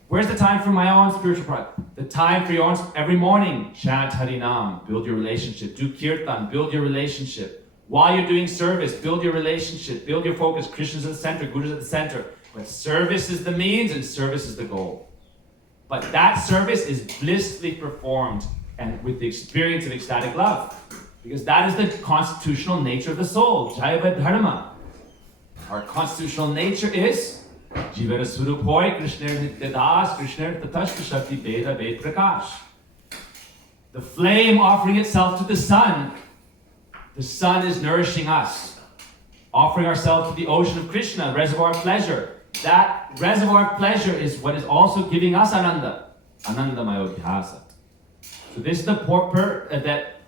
Where's the time for my own spiritual practice? The time for your own, every morning, chant Harinam, build your relationship. Do Kirtan, build your relationship. While you're doing service, build your relationship, build your focus. Krishna's at the center, Guru's at the center. But service is the means and service is the goal. But that service is blissfully performed and with the experience of ecstatic love. Because that is the constitutional nature of the soul, Jayavad Dharma. Our constitutional nature is Jivara Surupoi, Krishna Nityadas, Krishna Tatashta Shakti Veda Ved Prakash. The flame offering itself to the sun is nourishing us. Offering ourselves to the ocean of Krishna, reservoir of pleasure. That reservoir of pleasure is what is also giving us Ananda. Ananda Mayodhyasa. So this is the that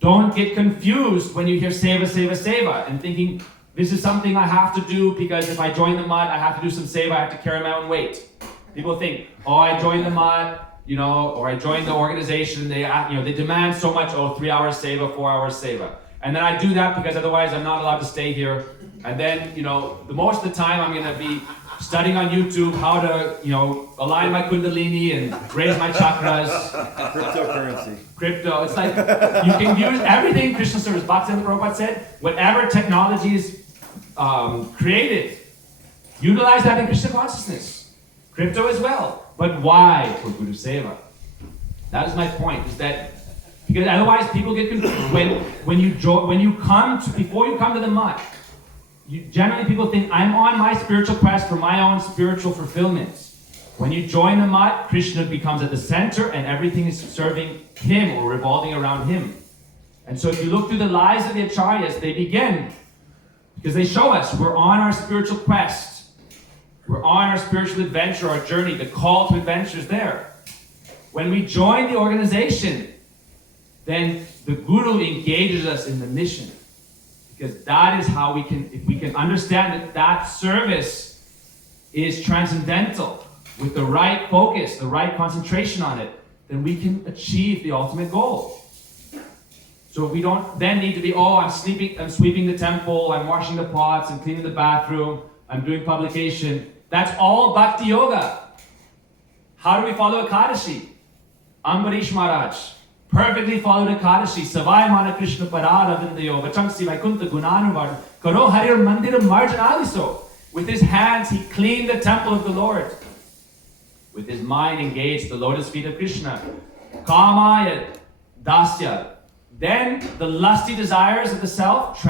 don't get confused when you hear seva, and thinking, this is something I have to do because if I join the mud, I have to do some seva, I have to carry my own weight. People think, I joined the mud, or I joined the organization, they demand so much, 3 hours seva, 4 hours seva. And then I do that because otherwise I'm not allowed to stay here. And then, the most of the time I'm going to be studying on YouTube how to, align my kundalini and raise my chakras. Crypto. It's like, you can use everything Krishna service. Bhaktivedanta Prabhupada said, whatever technology is created, utilize that in Krishna consciousness. Crypto as well. But why? For Guru Seva. That is my point, is that because otherwise people get confused. Before you come to the mat, generally people think, I'm on my spiritual quest for my own spiritual fulfillment. When you join the mutt, Krishna becomes at the center and everything is serving him or revolving around him. And so if you look through the lives of the acharyas, they begin because they show us we're on our spiritual quest. We're on our spiritual adventure, our journey. The call to adventure is there. When we join the organization, then the Guru engages us in the mission. Because that is how we can, if we can understand that that service is transcendental, with the right focus, the right concentration on it, then we can achieve the ultimate goal. So we don't then need to be, I'm sweeping the temple, I'm washing the pots, I'm cleaning the bathroom, I'm doing publication. That's all Bhakti-yoga. How do we follow Ekadashi? Ambarish Maharaj perfectly followed Ekadashi. Savai Mana Krishna Parada Vindayo, Vachangsi Vaikunta Gunanuvar, Karo Harir Mandiram Marjanaliso. With his hands, he cleaned the temple of the Lord. With his mind engaged the lotus feet of Krishna. Kamaya Dasya. Then the lusty desires of the self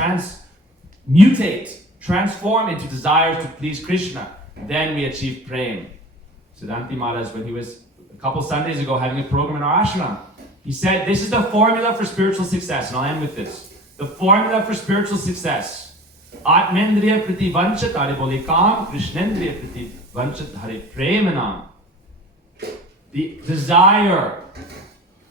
transform into desires to please Krishna. Then we achieve prem. Siddhanti Maharaj, when he was a couple Sundays ago having a program in our ashram, he said, this is the formula for spiritual success. And I'll end with this. The formula for spiritual success. Atmendriya priti vanchat hare boli kam, Krishnendriya priti vanchat hare premanam. The desire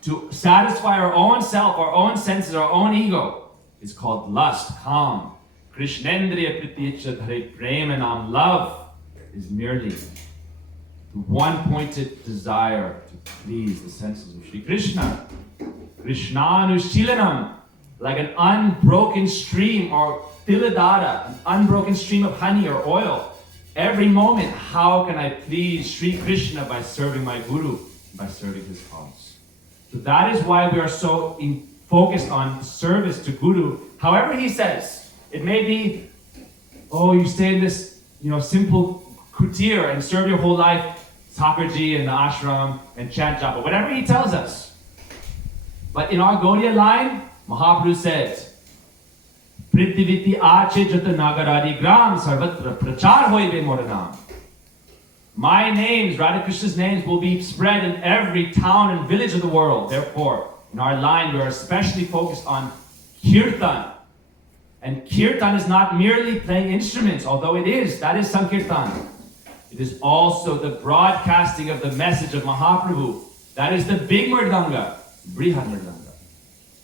to satisfy our own self, our own senses, our own ego is called lust, kam. Krishnendriya pratichat hare premanam. Love is merely the one-pointed desire to please the senses of Sri Krishna. Krishnanushilanam, like an unbroken stream or tiladara, an unbroken stream of honey or oil. Every moment, how can I please Sri Krishna by serving my Guru, by serving his cause? So that is why we are so focused on service to Guru. However he says, it may be, you stay in this, simple kutir and serve your whole life, Thakurji and the ashram and chant japa, whatever he tells us. But in our Gaudiya line, Mahaprabhu said, Prithiviti ache jata nagaradi gram sarvatra prachar hoive moranam. My names, Radha Krishna's names, will be spread in every town and village of the world. Therefore, in our line, we are especially focused on kirtan. And kirtan is not merely playing instruments, although it is, that is sankirtan. It is also the broadcasting of the message of Mahaprabhu. That is the big mridanga, brihad mridanga.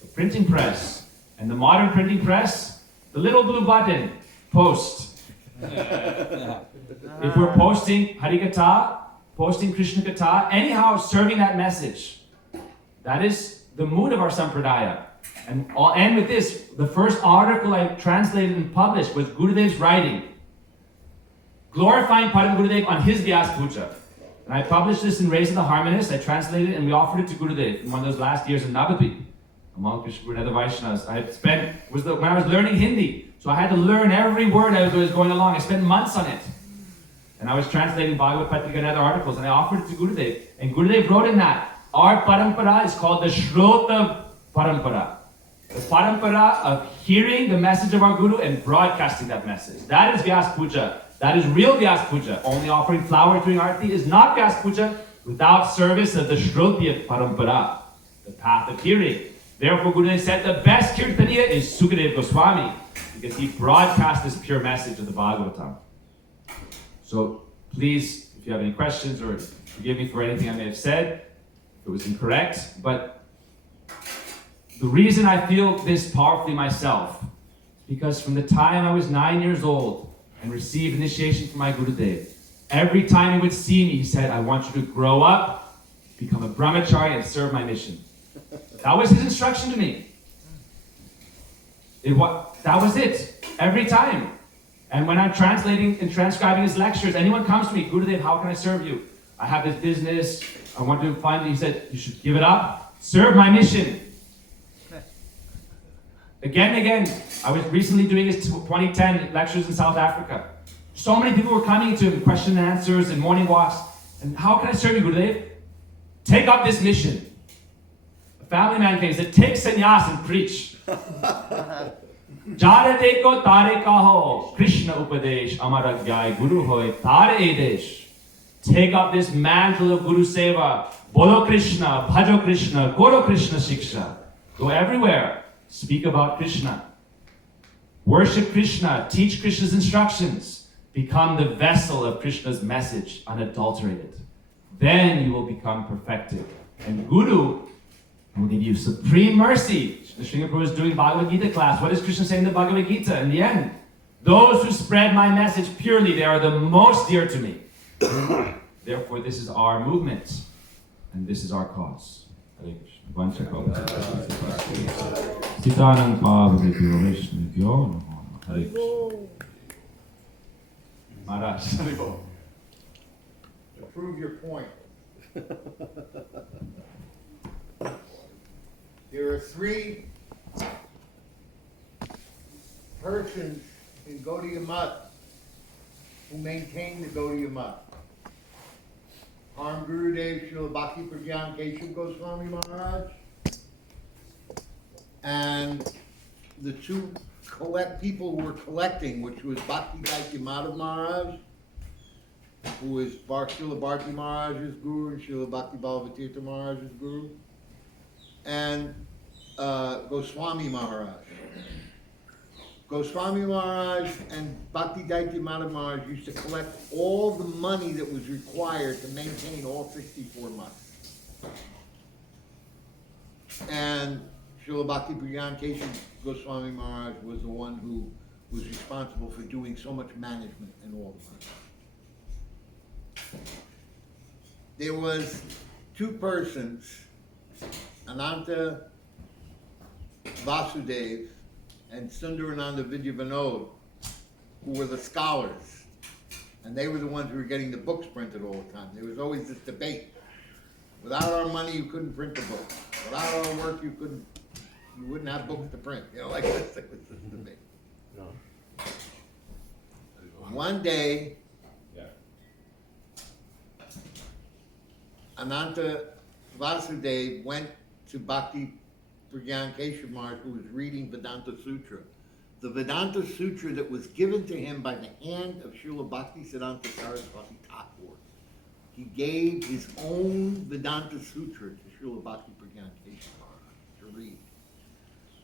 The printing press. And the modern printing press, the little blue button, post. If we're posting Harikatha, posting Krishna Katha, anyhow serving that message, that is the mood of our Sampradaya. And I'll end with this. The first article I translated and published was Gurudev's writing, glorifying Param Gurudev on his Vyas Puja. And I published this in Raising the Harmonists. I translated it and we offered it to Gurudev in one of those last years in Navadvip, among Krishna and other Vaishnavas. When I was learning Hindi, so I had to learn every word as I was going along. I spent months on it. And I was translating Bhagavad Patrika and other articles, and I offered it to Gurudev. And Gurudev wrote in that, our parampara is called the Shrota Parampara. The parampara of hearing the message of our Guru and broadcasting that message. That is Vyas Puja. That is real Vyas Puja. Only offering flowers during Arati is not Vyas Puja without service of the Shrotya Parampara, the path of hearing. Therefore, Gurudev said the best Kirtaniya is Sukadev Goswami, because he broadcast this pure message of the Bhagavatam. So please, if you have any questions, or forgive me for anything I may have said, if it was incorrect, but the reason I feel this powerfully myself is because from the time I was 9 years old and received initiation from my Gurudev, every time he would see me, he said, I want you to grow up, become a brahmachari, and serve my mission. That was his instruction to me. That was it, every time. And when I'm translating and transcribing his lectures, anyone comes to me, Gurudev, how can I serve you? I have this business, I want to find it. He said, you should give it up, serve my mission. Again and again, I was recently doing his 2010 lectures in South Africa. So many people were coming to him, question and answers and morning walks. And how can I serve you, Gurudev? Take up this mission. A family man came and said, take sannyas and preach. Jare deko tare kaho, Krishna upadesh, amaragyai guru hoy, tare edesh. Take up this mantle of Guru Seva. Bolo Krishna, Bhajo Krishna, Goro Krishna Shiksha. Go everywhere. Speak about Krishna. Worship Krishna. Teach Krishna's instructions. Become the vessel of Krishna's message, unadulterated. Then you will become perfected. And Guru will give you supreme mercy. The Srila Prabhu is doing Bhagavad Gita class. What does Krishna say in the Bhagavad Gita? In the end, those who spread my message purely, they are the most dear to me. Therefore, this is our movement, and this is our cause. Hare Krishna. Sitanang Pavavityo Vaishnavyo Namo. Hare Krishna. Maharaj. To prove your point, there are three persons in Gaudiya Math who maintain the Gaudiya Math. Param Gurudev, Srila Bhakti Pragyan Keshav Goswami Maharaj, and the two people who were collecting, which was Bhakti Daitya Madhav Maharaj, who is Srila Bharti Maharaj's guru, and Srila Bhakti Bhavatirtha Maharaj's guru, and Goswami Maharaj. Goswami Maharaj and Bhakti Daitya Madhav Maharaj used to collect all the money that was required to maintain all 64 months. And Srila Bhakti Pragyan Keshav Goswami Maharaj was the one who was responsible for doing so much management and all the money. There was two persons, Ananta Vasudev and Sundarananda Vidyavinod, who were the scholars. And they were the ones who were getting the books printed all the time. There was always this debate. Without our money, you couldn't print the book. Without our work, you wouldn't have books to print. You know, like this, it was this debate. No. One day, Ananta Vasudev went to Bhakti Pragyan Keshav Maharaj, who was reading Vedanta Sutra. The Vedanta Sutra that was given to him by the hand of Srila Bhaktisiddhanta Saraswati Thakur. He gave his own Vedanta Sutra to Srila Bhakti Pragyan Keshav Maharaj to read,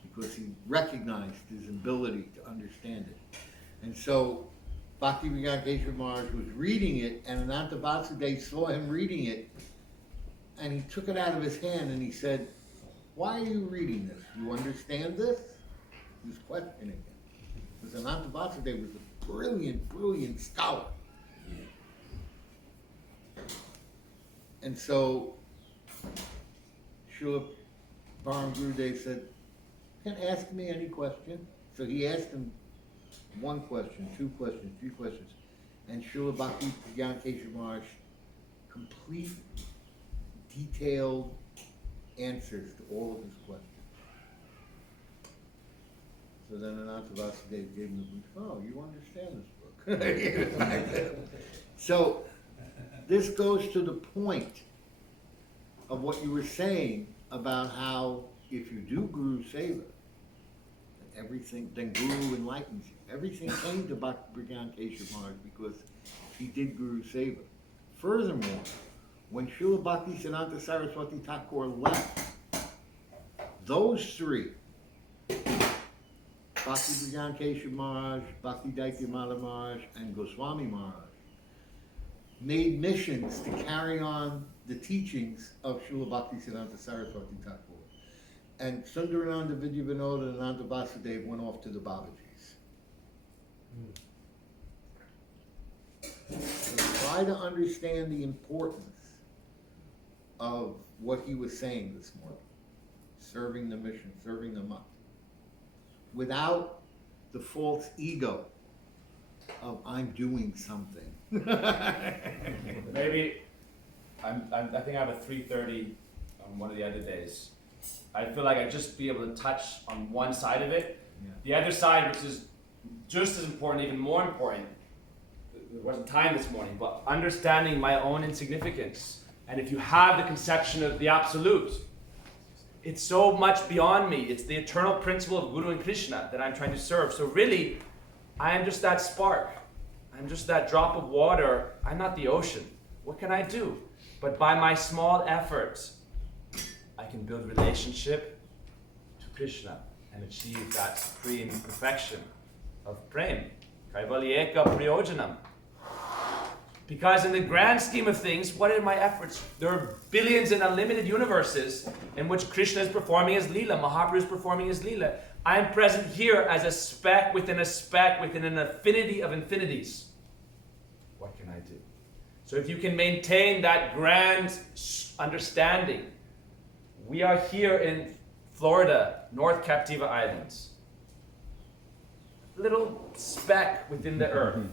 because he recognized his ability to understand it. And so Bhakti Pragyan Keshav Maharaj was reading it, and Ananta Vasudev saw him reading it, and he took it out of his hand and he said, "Why are you reading this? Do you understand this?" He was questioning him. Because Ananta Vasudev was a brilliant, brilliant scholar. And so Srila Param Gurudev said, "You can ask me any question." So he asked him one question, two questions, three questions. And Srila Bhakti Pragyan Keshav Maharaj complete, detailed answers to all of his questions. So then Ananta Vasudev gave him the book. "Oh, you understand this book." So this goes to the point of what you were saying about how if you do Guru Seva, everything, then Guru enlightens you. Everything came to Bhakti Pragyan Keshav Maharaj because he did Guru Seva. Furthermore, when Srila Bhaktisiddhanta Saraswati Thakur left, those three, Bhakti Pragyan Keshav Maharaj, Bhakti Daitya Madhav Maharaj, and Goswami Maharaj, made missions to carry on the teachings of Srila Bhaktisiddhanta Saraswati Thakur. And Sundarananda Vidyavinod and Ananta Vasudev went off to the Babajis. So try to understand the importance of what he was saying this morning. Serving the mission, serving the month. Without the false ego of I'm doing something. Maybe, I think I have a 3:30 on one of the other days. I feel like I'd just be able to touch on one side of it. Yeah. The other side, which is just as important, even more important, there wasn't time this morning, but understanding my own insignificance. And if you have the conception of the absolute, it's so much beyond me. It's the eternal principle of Guru and Krishna that I'm trying to serve. So really, I am just that spark. I'm just that drop of water. I'm not the ocean. What can I do? But by my small efforts, I can build relationship to Krishna and achieve that supreme perfection of prem. Kaivalyeka prayojanam. Because in the grand scheme of things, what are my efforts? There are billions and unlimited universes in which Krishna is performing his Leela, Mahaprabhu is performing his Leela. I am present here as a speck within an infinity of infinities. What can I do? So if you can maintain that grand understanding, we are here in Florida, North Captiva Island. Little speck within the earth,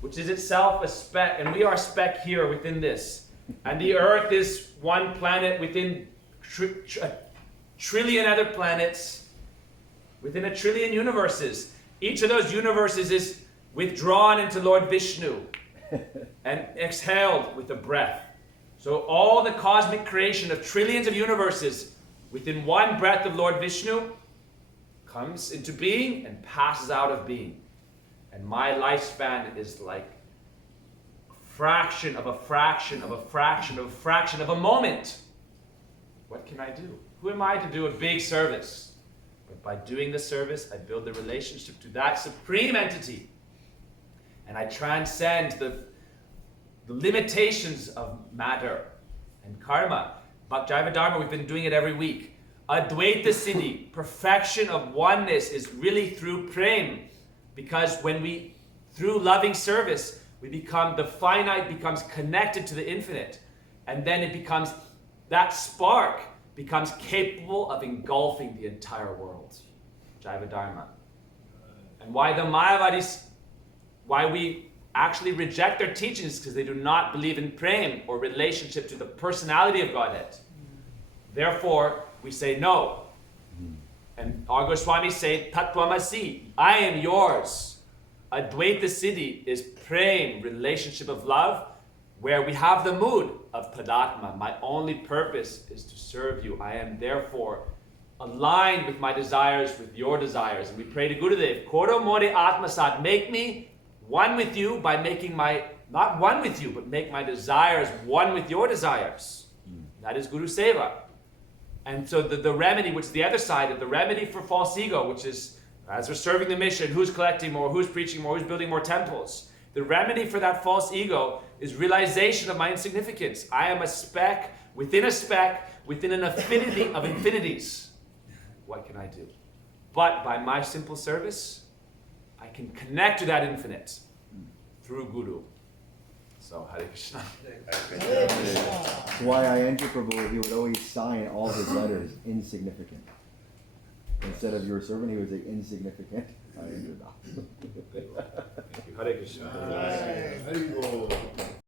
which is itself a speck, and we are a speck here within this. And the earth is one planet within a trillion other planets, within a trillion universes. Each of those universes is withdrawn into Lord Vishnu and exhaled with a breath. So all the cosmic creation of trillions of universes within one breath of Lord Vishnu comes into being and passes out of being. And my lifespan is like a fraction of a fraction of a fraction of a fraction of a moment. What can I do? Who am I to do a big service? But by doing the service, I build the relationship to that supreme entity. And I transcend the limitations of matter and karma. Bhakti-yoga Dharma, we've been doing it every week. Advaita Siddhi, perfection of oneness, is really through prem. Because when we, through loving service, the finite becomes connected to the infinite. And then it becomes, that spark becomes capable of engulfing the entire world. Jaiva Dharma. And why the Mayavadis, why we actually reject their teachings, because they do not believe in prem or relationship to the personality of Godhead. Therefore, we say no. And our Goswamis say, Tattvamasi, I am yours. Advaita Siddhi is prem, relationship of love, where we have the mood of Tadatma. My only purpose is to serve you. I am therefore aligned with my desires, with your desires. And we pray to Gurudev, Koro More Atmasat, make me one with you by making not one with you, but make my desires one with your desires. That is Guru Seva. And so the remedy, which is the other side of the remedy for false ego, which is, as we're serving the mission, who's collecting more, who's preaching more, who's building more temples. The remedy for that false ego is realization of my insignificance. I am a speck within an infinity of infinities. What can I do? But by my simple service, I can connect to that infinite through Guru. So, Hare Krishna. That's why Ayanta Prabhu, he would always sign all his letters insignificant. Instead of your servant, he would say insignificant. Thank you. Hare Krishna. Hare Krishna.